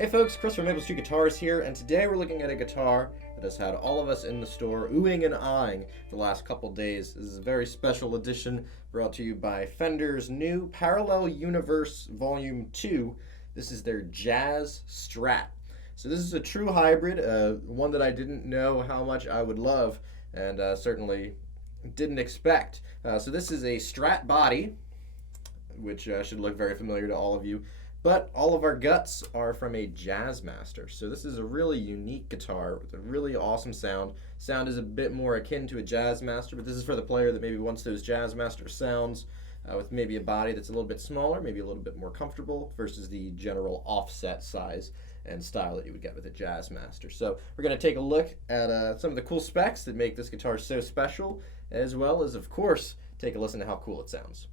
Hey folks, Chris from Maple Street Guitars here, and today we're looking at a guitar that has had all of us in the store oohing and eyeing the last couple days. This is a very special edition brought to you by Fender's new Parallel Universe Volume 2. This is their Jazz Strat. So this is a true hybrid, one that I didn't know how much I would love, and certainly didn't expect. So this is a Strat body, which should look very familiar to all of you. But all of our guts are from a Jazzmaster. So this is a really unique guitar with a really awesome sound. Sound is a bit more akin to a Jazzmaster, but this is for the player that maybe wants those Jazzmaster sounds with maybe a body that's a little bit smaller, maybe a little bit more comfortable versus the general offset size and style that you would get with a Jazzmaster. So we're going to take a look at some of the cool specs that make this guitar so special, as well as, of course, take a listen to how cool it sounds.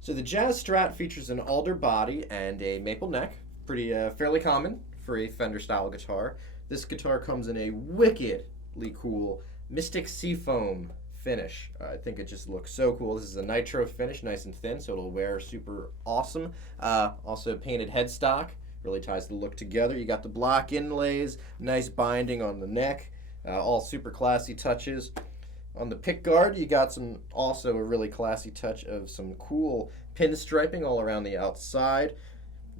So the Jazz Strat features an alder body and a maple neck, pretty fairly common for a Fender style guitar. This guitar comes in a wickedly cool Mystic Seafoam finish. I think it just looks so cool. This is a nitro finish, nice and thin, so it'll wear super awesome. Also painted headstock, really ties the look together. You got the block inlays, nice binding on the neck, all super classy touches. On the pick guard, you got also a really classy touch of some cool pinstriping all around the outside.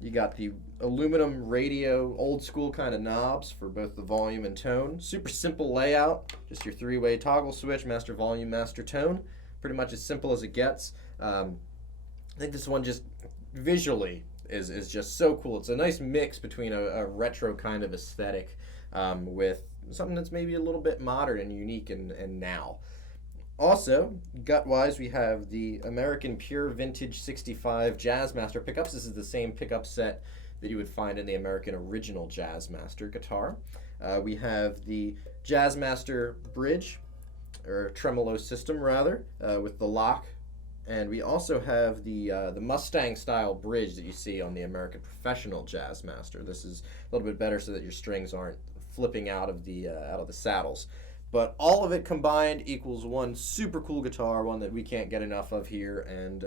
You got the aluminum radio, old school kind of knobs for both the volume and tone. Super simple layout, just your three-way toggle switch, master volume, master tone. Pretty much as simple as it gets. I think this one just visually is just so cool. It's a nice mix between a retro kind of aesthetic with something that's maybe a little bit modern and unique and now. Also, gut-wise, we have the American Pure Vintage 65 Jazzmaster pickups. This is the same pickup set that you would find in the American original Jazzmaster guitar. We have the Jazzmaster bridge, or tremolo system rather, with the lock. And we also have the Mustang-style bridge that you see on the American Professional Jazzmaster. This is a little bit better so that your strings aren't flipping out of the saddles. But all of it combined equals one super cool guitar, one that we can't get enough of here, and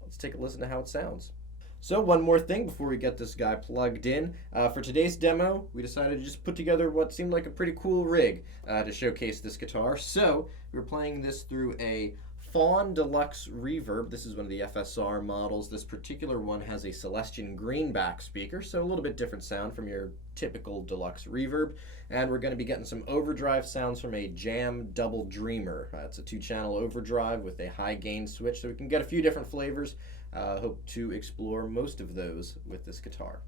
let's take a listen to how it sounds. So one more thing before we get this guy plugged in. For today's demo, we decided to just put together what seemed like a pretty cool rig to showcase this guitar. So we're playing this through a Fawn Deluxe Reverb. This is one of the FSR models. This particular one has a Celestion greenback speaker, so a little bit different sound from your typical Deluxe Reverb. And we're going to be getting some overdrive sounds from a Jam Double Dreamer. It's a 2-channel overdrive with a high gain switch, so we can get a few different flavors. Hope to explore most of those with this guitar.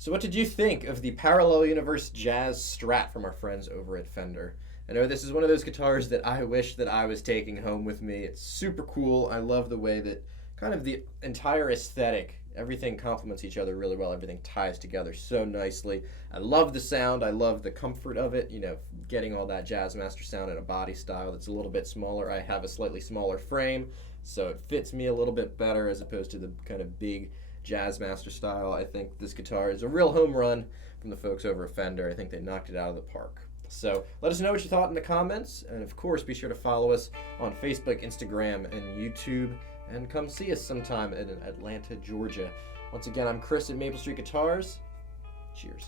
So what did you think of the Parallel Universe Jazz Strat from our friends over at Fender? I know this is one of those guitars that I wish that I was taking home with me. It's super cool. I love the way that kind of the entire aesthetic, everything complements each other really well. Everything ties together so nicely. I love the sound. I love the comfort of it. You know, getting all that Jazzmaster sound in a body style that's a little bit smaller. I have a slightly smaller frame, so it fits me a little bit better as opposed to the kind of big Jazzmaster style. I think this guitar is a real home run from the folks over at Fender. I think they knocked it out of the park. So let us know what you thought in the comments, and of course be sure to follow us on Facebook, Instagram, and YouTube, and come see us sometime in Atlanta, Georgia. Once again, I'm Chris at Maple Street Guitars. Cheers.